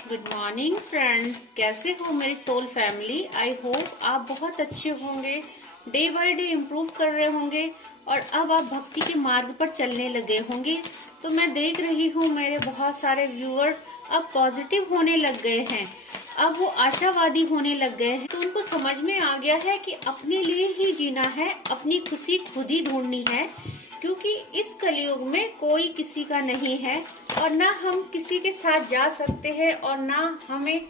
Good morning friends, कैसे हो मेरी सोल फैमिली। आई होप आप बहुत अच्छे होंगे, डे बाय डे इम्प्रूव कर रहे होंगे और अब आप भक्ति के मार्ग पर चलने लगे होंगे। तो मैं देख रही हूँ मेरे बहुत सारे व्यूअर अब पॉजिटिव होने लग गए हैं, अब वो आशावादी होने लग गए हैं। तो उनको समझ में आ गया है कि अपने लिए ही जीना है, अपनी खुशी खुद ही ढूंढनी है, क्योंकि इस कलयुग में कोई किसी का नहीं है और ना हम किसी के साथ जा सकते हैं और ना हमें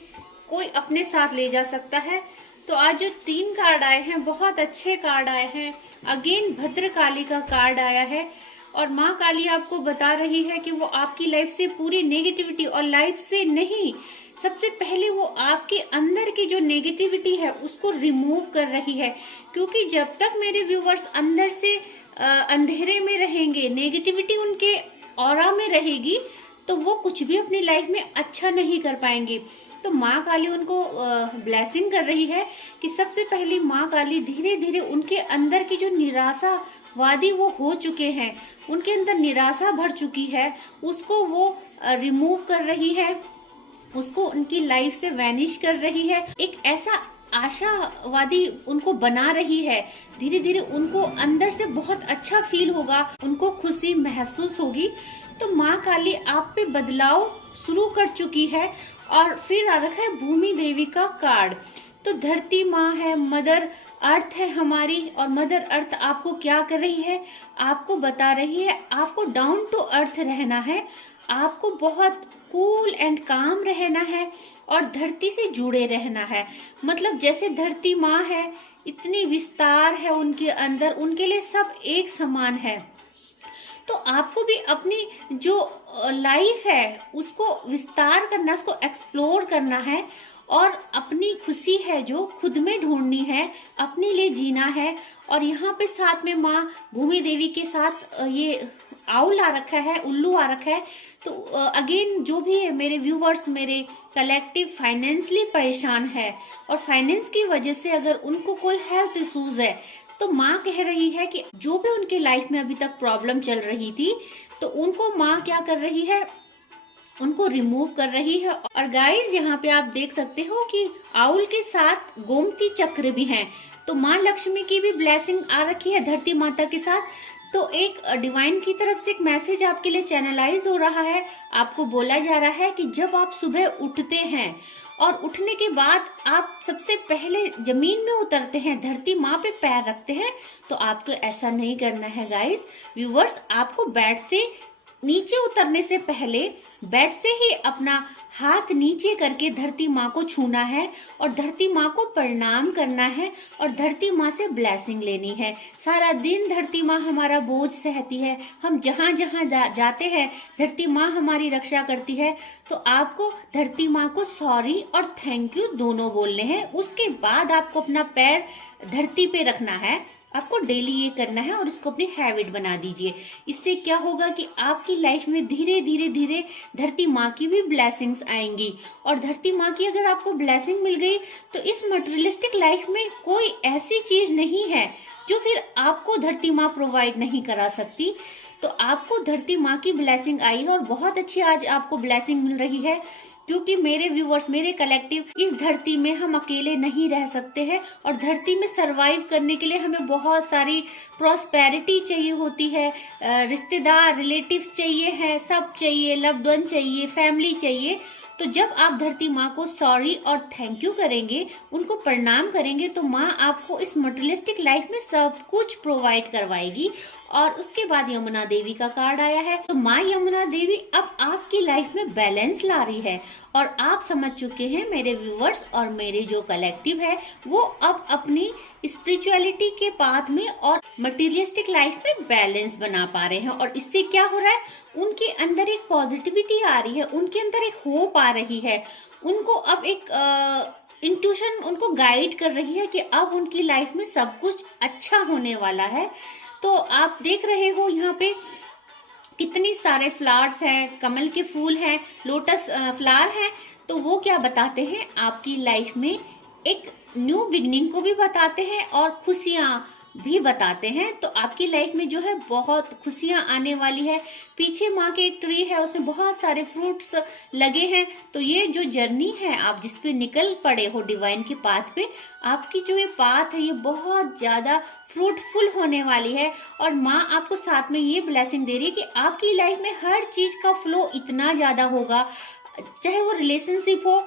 कोई अपने साथ ले जा सकता है। तो आज जो 3 कार्ड आए हैं, बहुत अच्छे कार्ड आए हैं। अगेन भद्रकाली का कार्ड आया है और माँ काली आपको बता रही है कि वो आपकी लाइफ से पूरी नेगेटिविटी, और लाइफ से नहीं, सबसे पहले वो आपके अंदर की जो नेगेटिविटी है उसको रिमूव कर रही है। क्योंकि जब तक मेरे व्यूवर्स अंदर से अंधेरे में रहेंगे, नेगेटिविटी उनके ऑरा में रहेगी, तो वो कुछ भी अपनी लाइफ में अच्छा नहीं कर पाएंगे। तो माँ काली उनको ब्लेसिंग कर रही है कि सबसे पहले माँ काली धीरे धीरे उनके अंदर की जो निराशावादी वो हो चुके हैं, उनके अंदर निराशा भर चुकी है, उसको वो रिमूव कर रही है, उसको उनकी लाइफ से वैनिश कर रही है। एक ऐसा आशावादी उनको बना रही है। धीरे धीरे उनको अंदर से बहुत अच्छा फील होगा, उनको खुशी महसूस होगी। तो माँ काली आप पे बदलाव शुरू कर चुकी है। और फिर आ रखा है भूमि देवी का कार्ड। तो धरती माँ है, मदर अर्थ है हमारी, और मदर अर्थ आपको क्या कर रही है, आपको बता रही है आपको डाउन टू अर्थ रहना है, आपको बहुत कूल एंड काम रहना है और धरती से जुड़े रहना है। मतलब जैसे धरती माँ है, इतनी विस्तार है उनके अंदर, उनके लिए सब एक समान है। तो आपको भी अपनी जो लाइफ है उसको विस्तार करना, उसको एक्सप्लोर करना है और अपनी खुशी है जो खुद में ढूंढनी है, अपने लिए जीना है। और यहाँ पे साथ में माँ भूमि देवी के साथ ये आउल आ रखा है, उल्लू आ रखा है। तो अगेन जो भी है मेरे व्यूवर्स, मेरे कलेक्टिव फाइनेंशियली परेशान है और फाइनेंस की वजह से अगर उनको कोई हेल्थ इश्यूज है, तो माँ कह रही है कि जो भी उनके लाइफ में अभी तक प्रॉब्लम चल रही थी, तो उनको माँ क्या कर रही है, उनको रिमूव कर रही है। और गाइस यहाँ पे आप देख सकते हो कि आउल के साथ गोमती चक्र भी हैं। तो माँ लक्ष्मी की भी ब्लेसिंग आ रखी है धरती माता के साथ। तो एक डिवाइन की तरफ से एक मैसेज आपके लिए चैनलाइज हो रहा है। आपको बोला जा रहा है कि जब आप सुबह उठते हैं और उठने के बाद आप सबसे पहले जमीन में उतरते हैं, धरती माँ पे पैर रखते हैं, तो आपको ऐसा नहीं करना है गाइस। व्यूवर्स, आपको बेड से नीचे उतरने से पहले बेड से ही अपना हाथ नीचे करके धरती माँ को छूना है और धरती माँ को प्रणाम करना है और धरती माँ से ब्लेसिंग लेनी है। सारा दिन धरती माँ हमारा बोझ सहती है, हम जहाँ जहाँ जाते हैं धरती माँ हमारी रक्षा करती है। तो आपको धरती माँ को सॉरी और थैंक यू दोनों बोलने हैं। उसके बाद आपको अपना पैर धरती पे रखना है, आपको डेली ये करना है और इसको अपनी हैबिट बना दीजिए। इससे क्या होगा कि आपकी लाइफ में धीरे धीरे धीरे धरती माँ की भी ब्लेसिंग्स आएंगी। और धरती माँ की अगर आपको ब्लेसिंग मिल गई, तो इस मटेरियलिस्टिक लाइफ में कोई ऐसी चीज नहीं है जो फिर आपको धरती माँ प्रोवाइड नहीं करा सकती। तो आपको धरती माँ की ब्लेसिंग आई है और बहुत अच्छी आज आपको ब्लेसिंग मिल रही है। क्योंकि मेरे व्यूवर्स, मेरे कलेक्टिव, इस धरती में हम अकेले नहीं रह सकते हैं और धरती में सरवाइव करने के लिए हमें बहुत सारी प्रॉस्पेरिटी चाहिए होती है, रिश्तेदार, रिलेटिव्स चाहिए है, सब चाहिए, लव्ड वन चाहिए, फैमिली चाहिए। तो जब आप धरती माँ को सॉरी और थैंक यू करेंगे, उनको प्रणाम करेंगे, तो माँ आपको इस मटेरियलिस्टिक लाइफ में सब कुछ प्रोवाइड करवाएगी। और उसके बाद यमुना देवी का कार्ड आया है। तो माँ यमुना देवी अब आपकी लाइफ में बैलेंस ला रही है और आप समझ चुके हैं मेरे व्यूवर्स और मेरे जो कलेक्टिव है, वो अब अपनी स्पिरिचुअलिटी के पाथ में और मटेरियलिस्टिक लाइफ में बैलेंस बना पा रहे हैं। और इससे क्या हो रहा है, उनके अंदर एक पॉजिटिविटी आ रही है, उनके अंदर एक होप आ रही है, उनको अब एक इंट्यूशन उनको गाइड कर रही है कि अब उनकी लाइफ में सब कुछ अच्छा होने वाला है। तो आप देख रहे हो यहाँ पे कितनी सारे फ्लावर्स हैं, कमल के फूल हैं, लोटस फ्लावर हैं। तो वो क्या बताते हैं, आपकी लाइफ में एक न्यू बिगनिंग को भी बताते हैं और खुशियाँ, भी बताते हैं। तो आपकी लाइफ में जो है बहुत खुशियां आने वाली है। पीछे माँ के एक ट्री है, उसमें बहुत सारे फ्रूट्स लगे हैं। तो ये जो जर्नी है आप जिस पे निकल पड़े हो डिवाइन के पाथ पे, आपकी जो ये पाथ है ये बहुत ज्यादा फ्रूटफुल होने वाली है। और माँ आपको साथ में ये ब्लेसिंग दे रही है कि आपकी लाइफ में हर चीज का फ्लो इतना ज्यादा होगा, चाहे वो रिलेशनशिप हो,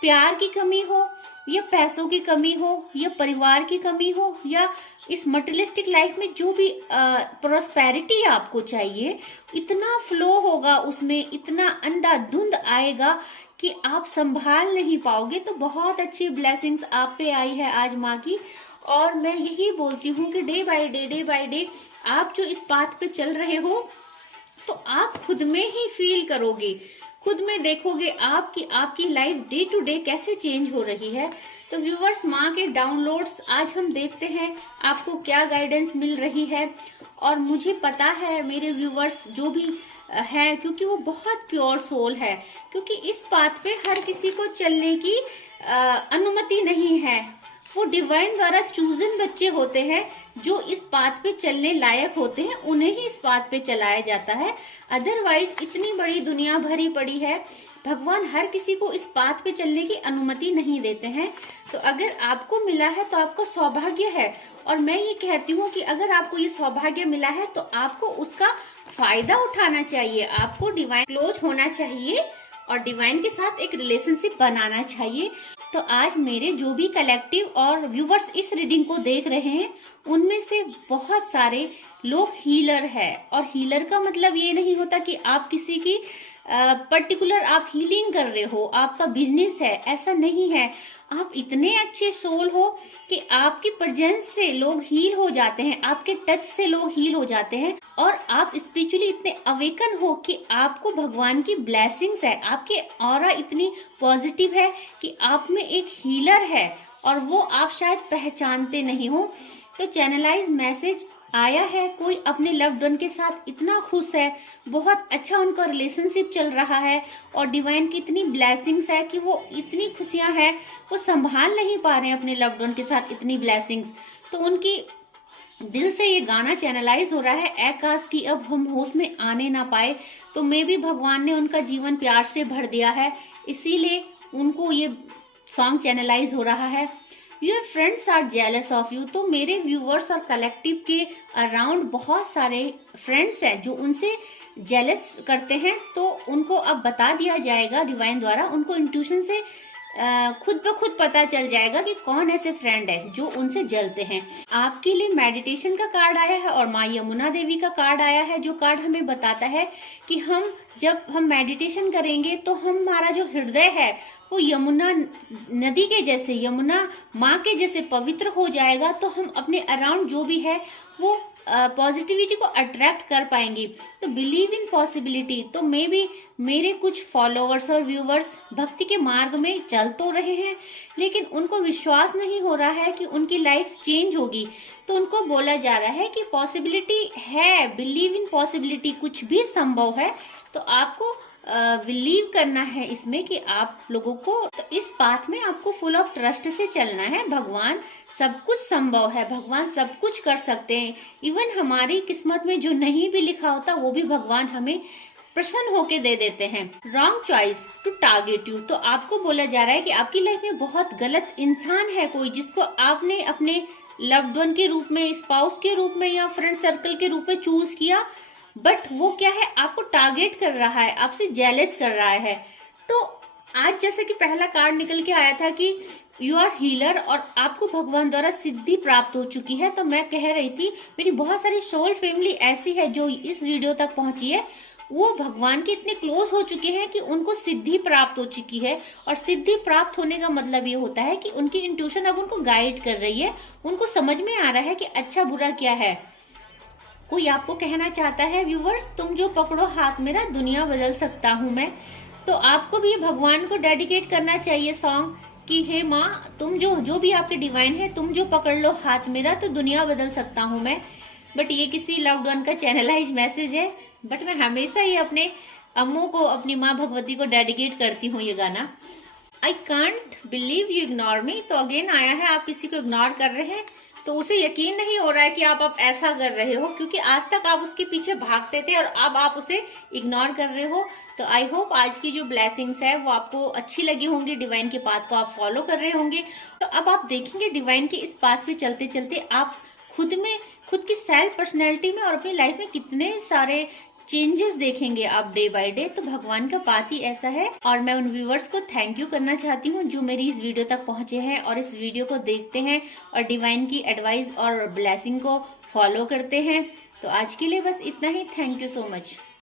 प्यार की कमी हो, या पैसों की कमी हो, या परिवार की कमी हो, या इस मटेरियलिस्टिक लाइफ में जो भी प्रोस्पेरिटी आपको चाहिए, इतना फ्लो होगा उसमें, इतना अंधाधुंध आएगा कि आप संभाल नहीं पाओगे। तो बहुत अच्छी ब्लेसिंग्स आप पे आई है आज माँ की। और मैं यही बोलती हूँ कि डे बाय डे आप जो इस पाथ पे चल रहे हो, तो आप खुद में ही फील करोगे, खुद में देखोगे आपकी लाइफ डे टू डे कैसे चेंज हो रही है। तो व्यूवर्स, माँ के डाउनलोड्स आज हम देखते हैं आपको क्या गाइडेंस मिल रही है। और मुझे पता है मेरे व्यूवर्स जो भी है, क्योंकि वो बहुत प्योर सोल है, क्योंकि इस पाथ पे हर किसी को चलने की अनुमति नहीं है। वो डिवाइन द्वारा चूजन बच्चे होते हैं जो इस पाथ पे चलने लायक होते हैं, उन्हें ही इस पाथ पे चलाया जाता है। अदरवाइज इतनी बड़ी दुनिया भरी पड़ी है, भगवान हर किसी को इस पाथ पे चलने की अनुमति नहीं देते हैं। तो अगर आपको मिला है तो आपको सौभाग्य है। और मैं ये कहती हूँ कि अगर आपको ये सौभाग्य मिला है तो आपको उसका फायदा उठाना चाहिए, आपको डिवाइन क्लोज होना चाहिए और डिवाइन के साथ एक रिलेशनशिप बनाना चाहिए। तो आज मेरे जो भी कलेक्टिव और व्यूवर्स इस रीडिंग को देख रहे हैं, उनमें से बहुत सारे लोग हीलर है। और हीलर का मतलब ये नहीं होता कि आप किसी की पर्टिकुलर आप हीलिंग कर रहे हो, आपका बिजनेस है, ऐसा नहीं है। आप इतने अच्छे सोल हो कि आपकी प्रेजेंस से लोग हील हो जाते हैं, आपके टच से लोग हील हो जाते हैं। और आप स्पिरिचुअली इतने अवेकन हो कि आपको भगवान की ब्लेसिंग्स है, आपके ऑरा इतनी पॉजिटिव है कि आप में एक हीलर है और वो आप शायद पहचानते नहीं हो। तो चैनलाइज मैसेज आया है, कोई अपने लव्ड वन के साथ इतना खुश है, बहुत अच्छा उनका रिलेशनशिप चल रहा है और डिवाइन की इतनी ब्लेसिंग्स है कि वो इतनी खुशियां हैं, वो संभाल नहीं पा रहे हैं अपने लव्ड वन के साथ इतनी ब्लेसिंग्स। तो उनकी दिल से ये गाना चैनलाइज हो रहा है, ए काश की अब हम होश में आने ना पाए। तो मे भी भगवान ने उनका जीवन प्यार से भर दिया है, इसीलिए उनको ये सॉन्ग चैनलाइज हो रहा है। Your friends are jealous of you. तो मेरे व्यूवर्स और कलेक्टिव के अराउंड बहुत सारे फ्रेंड्स हैं जो उनसे जेलस करते हैं। तो उनको अब बता दिया जाएगा डिवाइन द्वारा, उनको इंट्यूशन से खुद ब खुद पता चल जाएगा कि कौन ऐसे फ्रेंड है जो उनसे जलते हैं। आपके लिए मेडिटेशन का कार्ड आया है और माँ यमुना देवी का कार्ड आया है, जो कार्ड हमें बताता है कि जब हम मेडिटेशन करेंगे तो हमारा जो हृदय है वो यमुना नदी के जैसे, यमुना माँ के जैसे पवित्र हो जाएगा। तो हम अपने अराउंड जो भी है वो पॉजिटिविटी को अट्रैक्ट कर पाएंगे। तो बिलीव इन पॉसिबिलिटी। तो मे भी मेरे कुछ फॉलोअर्स और व्यूवर्स भक्ति के मार्ग में चल तो रहे हैं, लेकिन उनको विश्वास नहीं हो रहा है कि उनकी लाइफ चेंज होगी। तो उनको बोला जा रहा है कि पॉसिबिलिटी है, बिलीव इन पॉसिबिलिटी, कुछ भी संभव है। तो आपको बिलीव करना है इसमें कि आप लोगों को, तो इस पाथ में आपको फुल ऑफ ट्रस्ट से चलना है। भगवान सब कुछ संभव है, भगवान सब कुछ कर सकते हैं। इवन हमारी किस्मत में जो नहीं भी लिखा होता वो भी भगवान हमें प्रसन्न होके दे देते हैं। Wrong choice to target you. तो आपको बोला जा रहा है कि आपकी लाइफ में बहुत गलत इंसान है कोई, जिसको आपने अपने लव्ड वन के रूप में, स्पाउस के रूप में या फ्रेंड सर्कल के रूप में चूज किया, बट वो क्या है, आपको टारगेट कर रहा है, आपसे जेलस कर रहा है। तो आज जैसे कि पहला कार्ड निकल के आया था कि यू आर हीलर और आपको भगवान द्वारा सिद्धि प्राप्त हो चुकी है। तो मैं कह रही थी मेरी बहुत सारी सोल फैमिली ऐसी है जो इस वीडियो तक पहुंची है, वो भगवान के इतने क्लोज हो चुके हैं कि उनको सिद्धि प्राप्त हो चुकी है। और सिद्धि प्राप्त होने का मतलब ये होता है कि उनकी इंट्यूशन अब उनको गाइड कर रही है, उनको समझ में आ रहा है कि अच्छा बुरा क्या है। कोई आपको कहना चाहता है व्यूवर्स, तुम जो पकड़ो हाथ मेरा दुनिया बदल सकता हूँ मैं। तो आपको भी भगवान को डेडिकेट करना चाहिए सॉन्ग कि हे माँ, तुम जो भी आपके डिवाइन है, तुम जो पकड़ लो हाथ मेरा तो दुनिया बदल सकता हूँ मैं। बट ये किसी लव्ड वन का चैनलाइज मैसेज है, बट मैं हमेशा ही अपने अम्मू को, अपनी माँ भगवती को डेडिकेट करती हूँ ये गाना। I can't believe you ignore me. तो अगेन आया है आप किसी को इग्नोर कर रहे हैं, तो उसे यकीन नहीं हो रहा है कि आप ऐसा कर रहे हो, क्योंकि आज तक आप उसके पीछे भागते थे और अब आप उसे इग्नोर कर रहे हो। तो आई होप आज की जो ब्लेसिंग्स है वो आपको अच्छी लगी होंगी, डिवाइन के पाथ को आप फॉलो कर रहे होंगे। तो अब आप देखेंगे डिवाइन के इस पाथ पे चलते चलते आप खुद की सेल्फ पर्सनैलिटी में और अपनी लाइफ में कितने सारे चेंजेस देखेंगे आप डे बाय डे। तो भगवान का बात ही ऐसा है। और मैं उन व्यूवर्स को थैंक यू करना चाहती हूँ जो मेरी इस वीडियो तक पहुंचे हैं और इस वीडियो को देखते हैं और डिवाइन की एडवाइस और ब्लेसिंग को फॉलो करते हैं। तो आज के लिए बस इतना ही। Thank you so much.